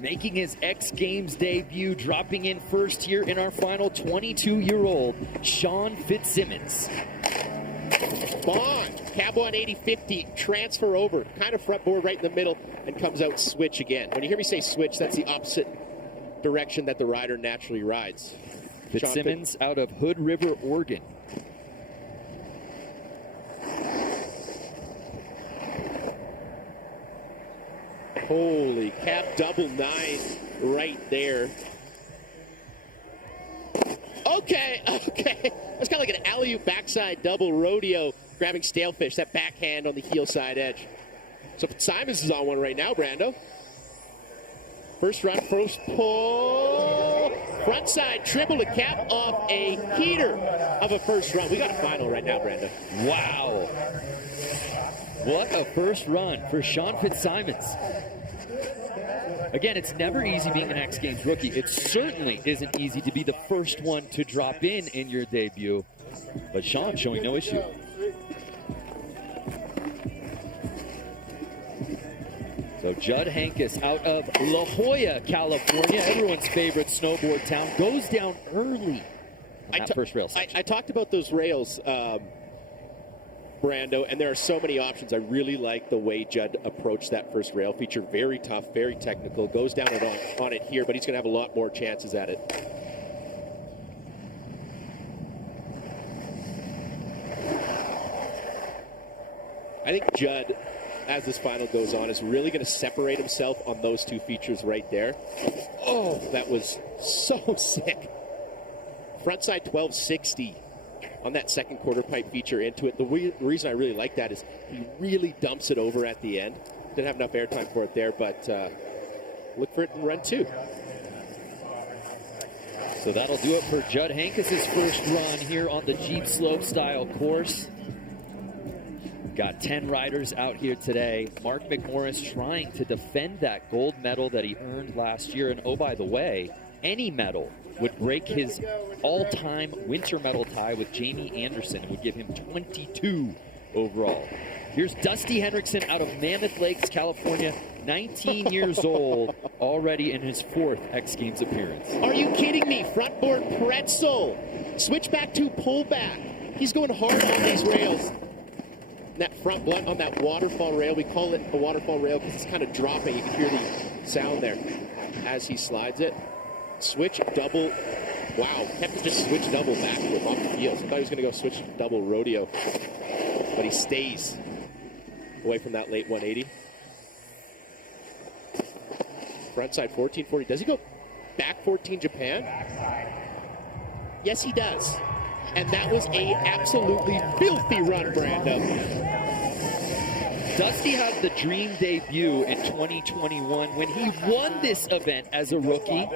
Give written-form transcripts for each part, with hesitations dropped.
making his X Games debut, dropping in first here in our final, 22-year-old Sean Fitzsimmons. Bond, cab 180, 50, transfer over, kind of front board right in the middle, and comes out switch again. When you hear me say switch, that's the opposite direction that the rider naturally rides. Fitzsimmons out of Hood River, Oregon. Holy cab double 9 right there. Okay. That's kind of like an alley-oop backside double rodeo, grabbing stalefish, that backhand on the heel side edge. So Simons is on one right now, Brando. First run, first pull. Front side triple to cap off a heater of a first run. We got a final right now, Brando. Wow. What a first run for Sean Fitzsimmons. Again, it's never easy being an X Games rookie. It certainly isn't easy to be the first one to drop in your debut. But Sean showing no issue. So Judd Hankus out of La Jolla, California, everyone's favorite snowboard town, goes down early on that first rail section. I talked about those rails, Brando, and there are so many options. I really like the way Judd approached that first rail feature. Very tough, very technical. Goes down on it here, but he's going to have a lot more chances at it. I think Judd, as this final goes on, is really going to separate himself on those two features right there. Oh, that was so sick. Frontside 1260 on that second quarter pipe feature into it. The reason I really like that is he really dumps it over at the end. Didn't have enough airtime for it there, but look for it in run 2. So that'll do it for Judd Hankus' first run here on the Jeep Slopestyle course. Got 10 riders out here today. Mark McMorris trying to defend that gold medal that he earned last year. And oh, by the way, any medal would break his all-time winter medal tie with Jamie Anderson and would give him 22 overall. Here's Dusty Henriksen out of Mammoth Lakes, California, 19 years old, already in his 4th X Games appearance. Are you kidding me? Front board pretzel. Switch back to pullback. He's going hard on these rails. That front blunt on that waterfall rail, we call it a waterfall rail because it's kind of dropping. You can hear the sound there as he slides it. Switch double. Wow, kept to just switch double backward off the heels. I thought he was going to go switch double rodeo, but he stays away from that late 180. Frontside 1440. Does he go back 14 Japan? Yes, he does. And that was a absolutely filthy run, Brando. Dusty had the dream debut in 2021 when he won this event as a rookie.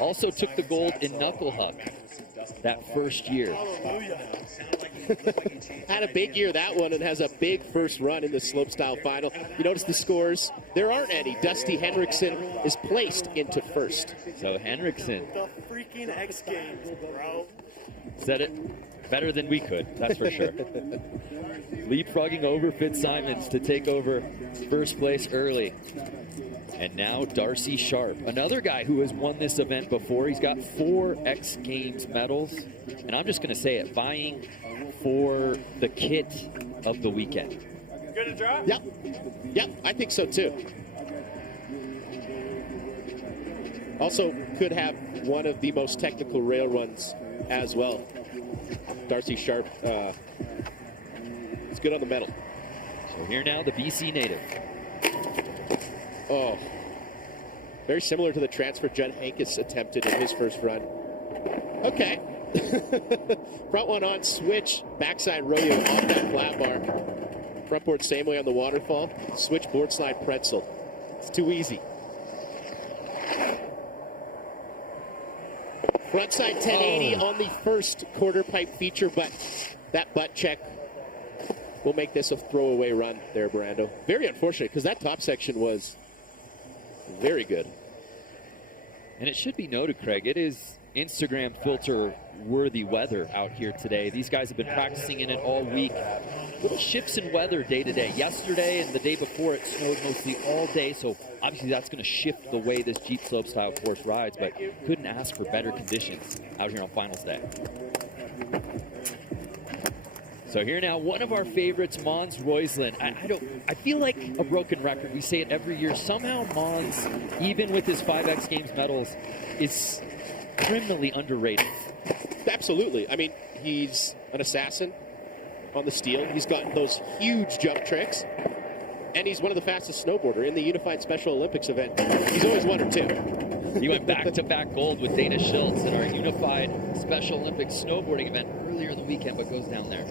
Also took the gold in Knuckle Huck that first year. Had a big year that one and has a big first run in the slopestyle final. You notice the scores? There aren't any. Dusty Henriksen is placed into first. So Henriksen. The freaking X Games, bro. Said it better than we could, that's for sure. Leapfrogging over Fitzsimmons to take over first place early. And now Darcy Sharp, another guy who has won this event before. He's got 4 X Games medals. And I'm just going to say it, vying for the kit of the weekend. Good to drive? Yep, I think so too. Also could have one of the most technical rail runs as well. Darcy Sharp is good on the medal. So here now, the BC native. Oh, very similar to the transfer Judd Hankus attempted in his first run. Okay. Front one on, switch, backside rodeo off that flat bar. Front board same way on the waterfall. Switch board slide pretzel. It's too easy. Frontside 1080 on the first quarter pipe feature, but that butt check will make this a throwaway run there, Brando. Very unfortunate because that top section was very good. And it should be noted, Craig, it is Instagram filter worthy weather out here today. These guys have been practicing in it all week. Little shifts in weather day to day. Yesterday and the day before it snowed mostly all day, so obviously that's going to shift the way this Jeep Slopestyle course rides, but couldn't ask for better conditions out here on finals day. So here now, one of our favorites, Mons Roisland. I feel like a broken record. We say it every year. Somehow Mons, even with his 5X Games medals, is criminally underrated. Absolutely. I mean, he's an assassin on the steel. He's got those huge jump tricks. And he's one of the fastest snowboarder in the Unified Special Olympics event. He's always one or two. He went back-to-back gold with Dana Schultz in our Unified Special Olympics snowboarding event earlier in the weekend, but goes down there.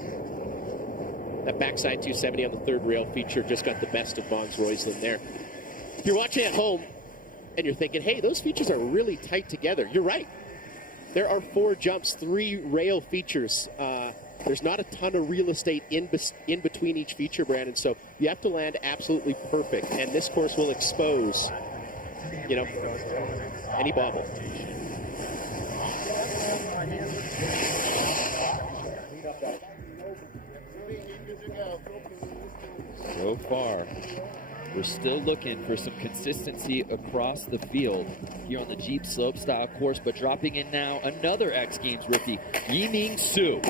That backside 270 on the third rail feature just got the best of Mons Roisland there. If you're watching at home and you're thinking, hey, those features are really tight together, you're right. There are 4 jumps, 3 rail features. There's not a ton of real estate in between each feature, Brandon, so you have to land absolutely perfect, and this course will expose, any bobble. So far, we're still looking for some consistency across the field here on the Jeep Slopestyle course, but dropping in now another X Games rookie, 𝐒𝐵ING 𝐶.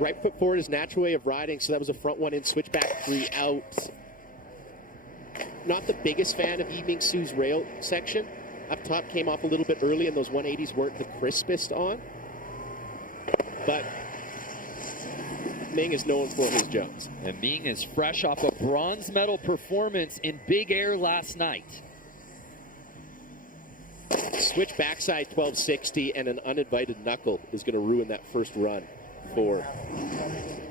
Right foot forward is natural way of riding, so that was a front one in, switchback 3 out. Not the biggest fan of 𝐒𝐵ING 𝐶's rail section. Up top came off a little bit early, and those 180s weren't the crispest on. But Ming is known for his jumps. And Ming is fresh off a bronze medal performance in Big Air last night. Switch backside 1260, and an uninvited knuckle is going to ruin that first run for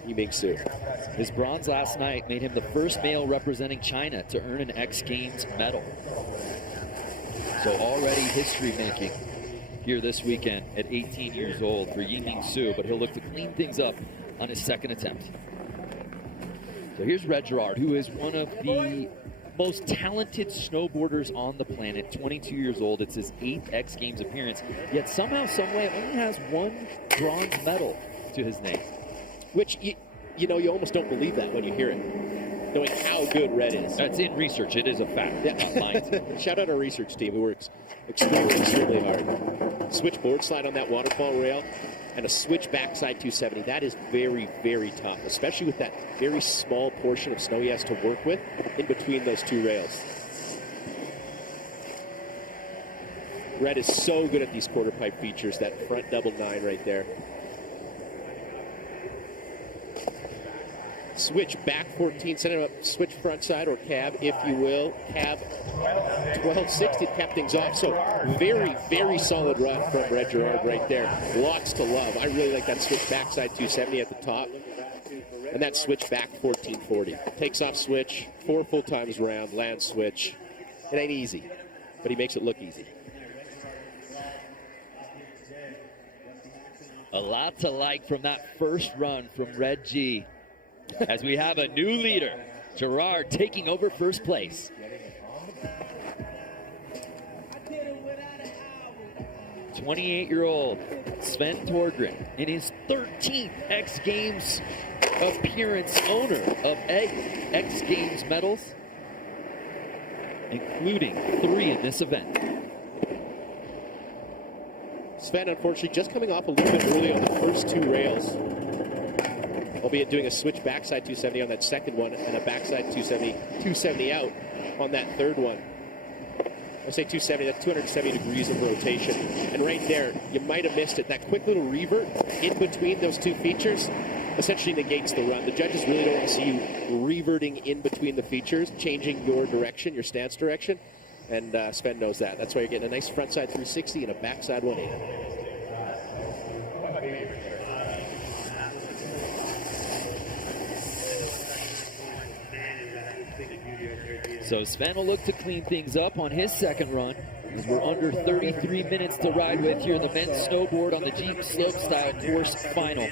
𝐒𝐵ING 𝐶. His bronze last night made him the first male representing China to earn an X Games medal. So already history making here this weekend at 18 years old for 𝐒𝐵ING 𝐶, but he'll look to clean things up on his second attempt. So here's Red Gerard, who is one of the most talented snowboarders on the planet, 22 years old. It's his 8th X Games appearance, yet somehow, someway, only has 1 bronze medal to his name. Which, you almost don't believe that when you hear it, knowing how good Red is. That's in research. It is a fact. Yeah. Not mine. Shout out our research team who works extremely hard. Switch board slide on that waterfall rail, and a switch backside 270. That is very, very tough, especially with that very small portion of snow he has to work with in between those 2 rails. Red is so good at these quarter pipe features, that front double 9 right there. Switch back 14, send it up, switch front side or cab, if you will. Cab 1260 kept things off. So very, very solid run from Red Gerard right there. Lots to love. I really like that switch backside 270 at the top. And that switch back 1440. Takes off switch, 4 full times round, lands switch. It ain't easy, but he makes it look easy. A lot to like from that first run from Red G. As we have a new leader, Gerard taking over first place. '28-year-old Sven Torgren in his 13th X Games appearance, owner of X Games medals, including 3 in this event. Sven, unfortunately, just coming off a little bit early on the first 2 rails, albeit doing a switch backside 270 on that second one and a backside 270 out on that third one. I say 270, that's 270 degrees of rotation. And right there, you might have missed it. That quick little revert in between those 2 features essentially negates the run. The judges really don't want to see you reverting in between the features, changing your direction, your stance direction. And Sven knows that. That's why you're getting a nice frontside 360 and a backside 180. So Sven will look to clean things up on his second run, as we're under 33 minutes to ride with here in the men's snowboard on the Jeep Slopestyle course final.